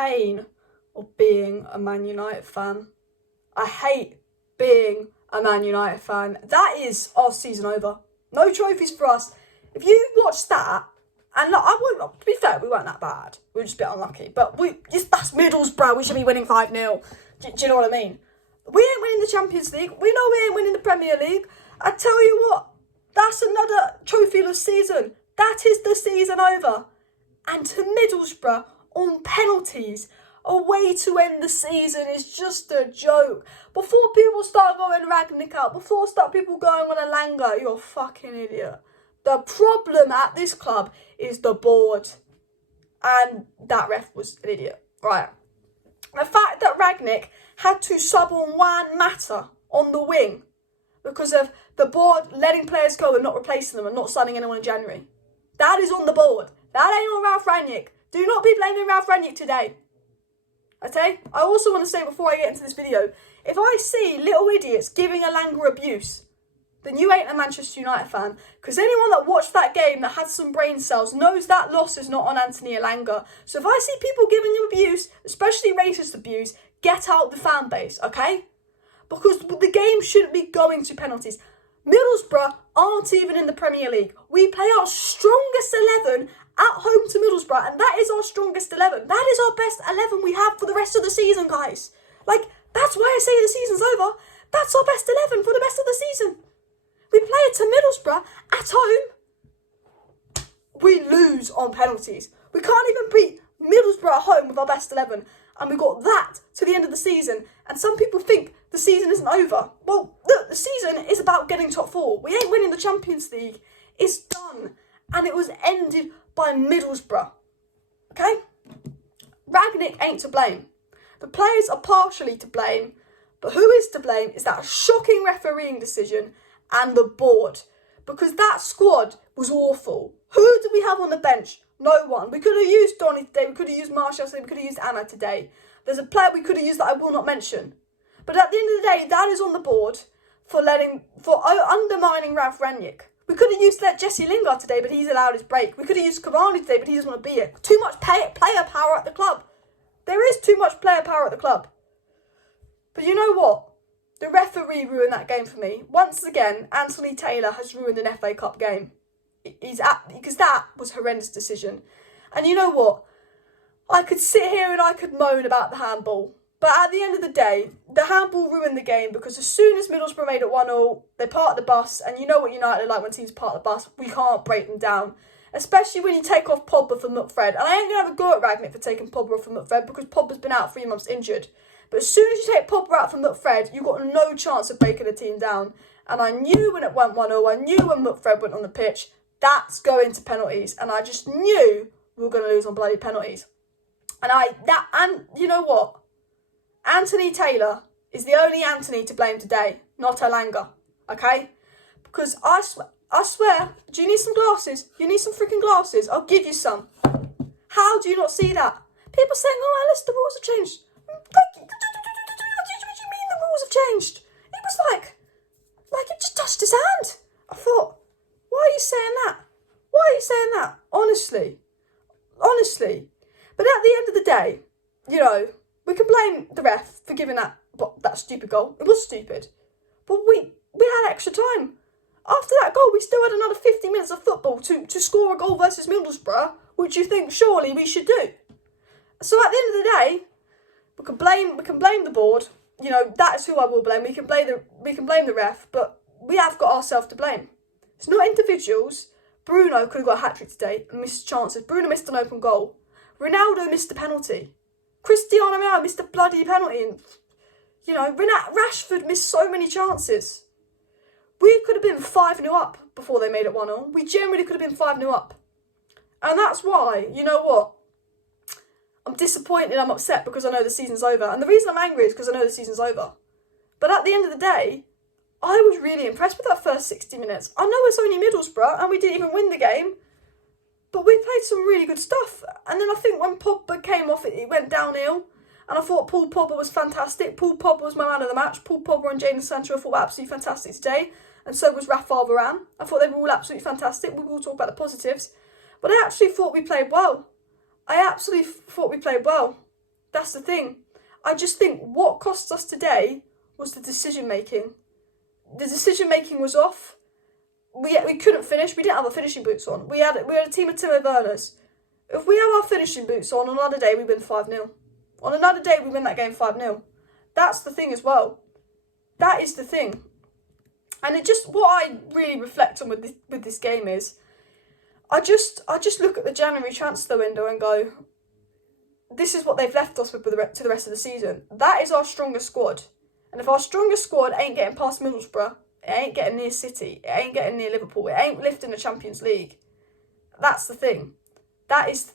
pain of being a Man United fan. I hate being a Man United fan. That is our season over. No trophies for us. If you watch that, and look, to be fair, we weren't that bad. We were just a bit unlucky. But that's Middlesbrough. We should be winning 5-0. Do you know what I mean? We ain't winning the Champions League. We know we ain't winning the Premier League. I tell you what, that's another trophyless season. That is the season over. And to Middlesbrough on penalties, a way to end the season is just a joke. Before people start going RANGNICK out, before people going on ELANGA, you're a fucking idiot. The problem at this club is the board. And that ref was an idiot. Right. The fact that RANGNICK had to sub on Juan Mata on the wing because of the board letting players go and not replacing them and not signing anyone in January. That is on the board. That ain't on Ralph Rangnick. Do not be blaming Ralph Rangnick today. Okay? I also want to say before I get into this video, if I see little idiots giving ELANGA abuse, then you ain't a Manchester United fan. Because anyone that watched that game that had some brain cells knows that loss is not on Anthony ELANGA. So if I see people giving him abuse, especially racist abuse, get out the fan base, okay? Because the game shouldn't be going to penalties. Middlesbrough aren't even in the Premier League. We play our strongest 11 at home to Middlesbrough, and that is our strongest 11. That is our best 11 we have for the rest of the season, guys. Like, that's why I say the season's over. That's our best 11 for the rest of the season. We play it to Middlesbrough at home. We lose on penalties. We can't even beat Middlesbrough at home with our best 11. And we got that to the end of the season. And some people think the season isn't over. Well, look, the season is about getting top 4. We ain't winning the Champions League. It's done. And it was ended by Middlesbrough. Okay? RANGNICK ain't to blame. The players are partially to blame. But who is to blame is that shocking refereeing decision and the board. Because that squad was awful. Who do we have on the bench? No one. We could have used Donny today. We could have used Marshall today. We could have used Anna today. There's a player we could have used that I will not mention. But at the end of the day, that is on the board for undermining Ralph Rangnick. We could have used Jesse Lingard today, but he's allowed his break. We could have used Cavani today, but he doesn't want to be here. Too much player power at the club. There is too much player power at the club. But you know what? The referee ruined that game for me. Once again, Anthony Taylor has ruined an FA Cup game. Because that was a horrendous decision. And you know what? I could sit here and I could moan about the handball. But at the end of the day, the handball ruined the game because as soon as Middlesbrough made it 1-0, they parked the bus. And you know what United are like when teams park the bus. We can't break them down. Especially when you take off Pogba for McFred. And I ain't going to have a go at RANGNICK for taking Pogba off for McFred because Pogba's been out 3 months injured. But as soon as you take Pogba out from McFred, you've got no chance of breaking the team down. And I knew when it went 1-0, I knew when McFred went on the pitch, that's going to penalties. And I just knew we were going to lose on bloody penalties. And you know what? Anthony Taylor is the only Anthony to blame today, not ELANGA. Okay? Because I swear, do you need some glasses? You need some freaking glasses? I'll give you some. How do you not see that? People saying, oh, Alice, the rules have changed. What do you mean the rules have changed? It was like it just touched his hand. I thought, why are you saying that? Why are you saying that? Honestly. But at the end of the day, you know, we can blame the ref for giving that stupid goal. It was stupid. But we had extra time. After that goal, we still had another 50 minutes of football to score a goal versus Middlesbrough, which you think surely we should do. So at the end of the day, we can blame the board. You know, that is who I will blame. We can blame the ref, but we have got ourselves to blame. It's not individuals. Bruno could have got a hat-trick today and missed chances. Bruno missed an open goal. Ronaldo missed a penalty. Cristiano Ronaldo missed a bloody penalty. And, you know, Rashford missed so many chances. We could have been 5-0 up before they made it 1-0. We generally could have been 5-0 up. And that's why, you know what? I'm disappointed, I'm upset because I know the season's over. And the reason I'm angry is because I know the season's over. But at the end of the day, I was really impressed with that first 60 minutes. I know it's only Middlesbrough and we didn't even win the game. But we played some really good stuff. And then I think when Pogba came off, it went downhill. And I thought Paul Pogba was fantastic. Paul Pogba was my man of the match. Paul Pogba and Jadon Sancho I thought were absolutely fantastic today. And so was Rafael Varane. I thought they were all absolutely fantastic. We will talk about the positives. But I actually thought we played well. That's the thing. I just think what cost us today was the decision making. The decision making was off. We couldn't finish. We didn't have our finishing boots on. We had a team of Timo Werners. If we have our finishing boots on another day, we win 5-0. On another day, we win that game 5-0. That's the thing as well. That is the thing. And what I really reflect on with this game is, I just look at the January transfer window and go, this is what they've left us with to the rest of the season. That is our strongest squad. And if our strongest squad ain't getting past Middlesbrough, it ain't getting near City, it ain't getting near Liverpool, it ain't lifting the Champions League. That's the thing. That is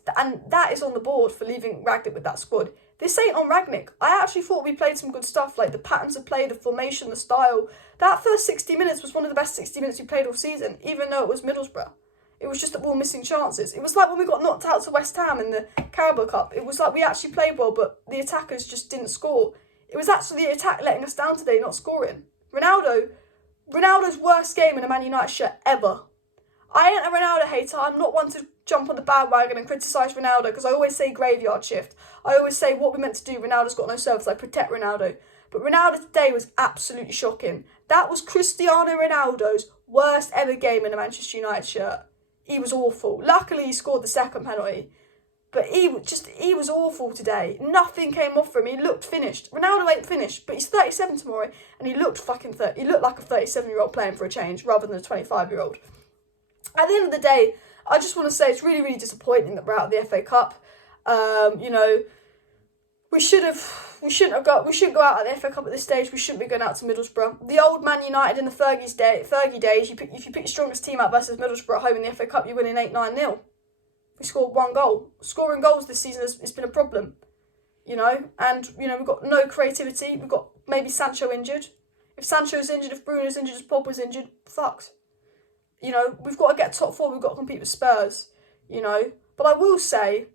on the board for leaving Rangnick with that squad. This ain't on Rangnick. I actually thought we played some good stuff, like the patterns of play, the formation, the style. That first 60 minutes was one of the best 60 minutes we played all season, even though it was Middlesbrough. It was just that we were missing chances. It was like when we got knocked out to West Ham in the Carabao Cup. It was like we actually played well, but the attackers just didn't score. It was actually the attack letting us down today, not scoring. Ronaldo's worst game in a Man United shirt ever. I ain't a Ronaldo hater. I'm not one to jump on the bandwagon and criticise Ronaldo, because I always say graveyard shift. I always say what we meant to do. Ronaldo's got no service. I protect Ronaldo. But Ronaldo today was absolutely shocking. That was Cristiano Ronaldo's worst ever game in a Manchester United shirt. He was awful. Luckily, he scored the second penalty. But he was awful today. Nothing came off for him. He looked finished. Ronaldo ain't finished, but he's 37 tomorrow, and he looked fucking 30. He looked like a 37-year-old playing for a change, rather than a 25-year-old. At the end of the day, I just want to say it's really, really disappointing that we're out of the FA Cup. We shouldn't go out at the FA Cup at this stage. We shouldn't be going out to Middlesbrough. The old Man United in the Fergie days, if you pick your strongest team out versus Middlesbrough at home in the FA Cup, you're winning 8-9-0. We scored 1 goal. Scoring goals this season has been a problem, and we've got no creativity. We've got maybe Sancho injured. If Sancho's injured, if Bruno's injured, if Pogba's injured, fucked. We've got to get top 4. We've got to compete with Spurs. But I will say,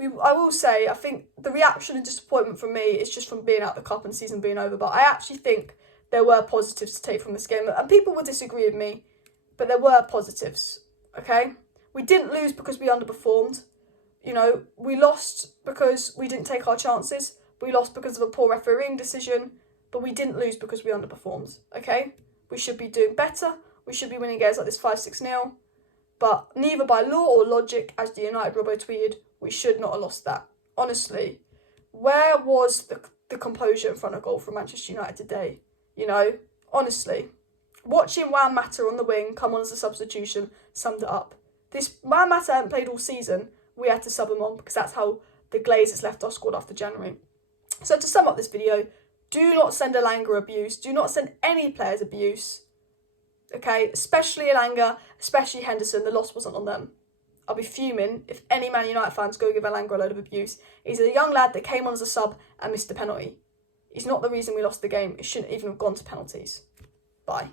I think the reaction and disappointment from me is just from being out the cup and season being over. But I actually think there were positives to take from this game, and people will disagree with me, but there were positives. Okay. We didn't lose because we underperformed. We lost because we didn't take our chances. We lost because of a poor refereeing decision. But we didn't lose because we underperformed. Okay? We should be doing better. We should be winning games like this 5-6-0. But neither by law or logic, as the United Robbo tweeted, we should not have lost that. Honestly, where was the composure in front of goal from Manchester United today? Honestly. Watching Juan Mata on the wing come on as a substitution summed it up. This Juan Mata hadn't played all season. We had to sub him on because that's how the Glazers left our squad after January. So to sum up this video, do not send ELANGA abuse. Do not send any players abuse. Okay, especially ELANGA, especially Henderson. The loss wasn't on them. I'll be fuming if any Man United fans go give ELANGA a load of abuse. He's a young lad that came on as a sub and missed a penalty. He's not the reason we lost the game. It shouldn't even have gone to penalties. Bye.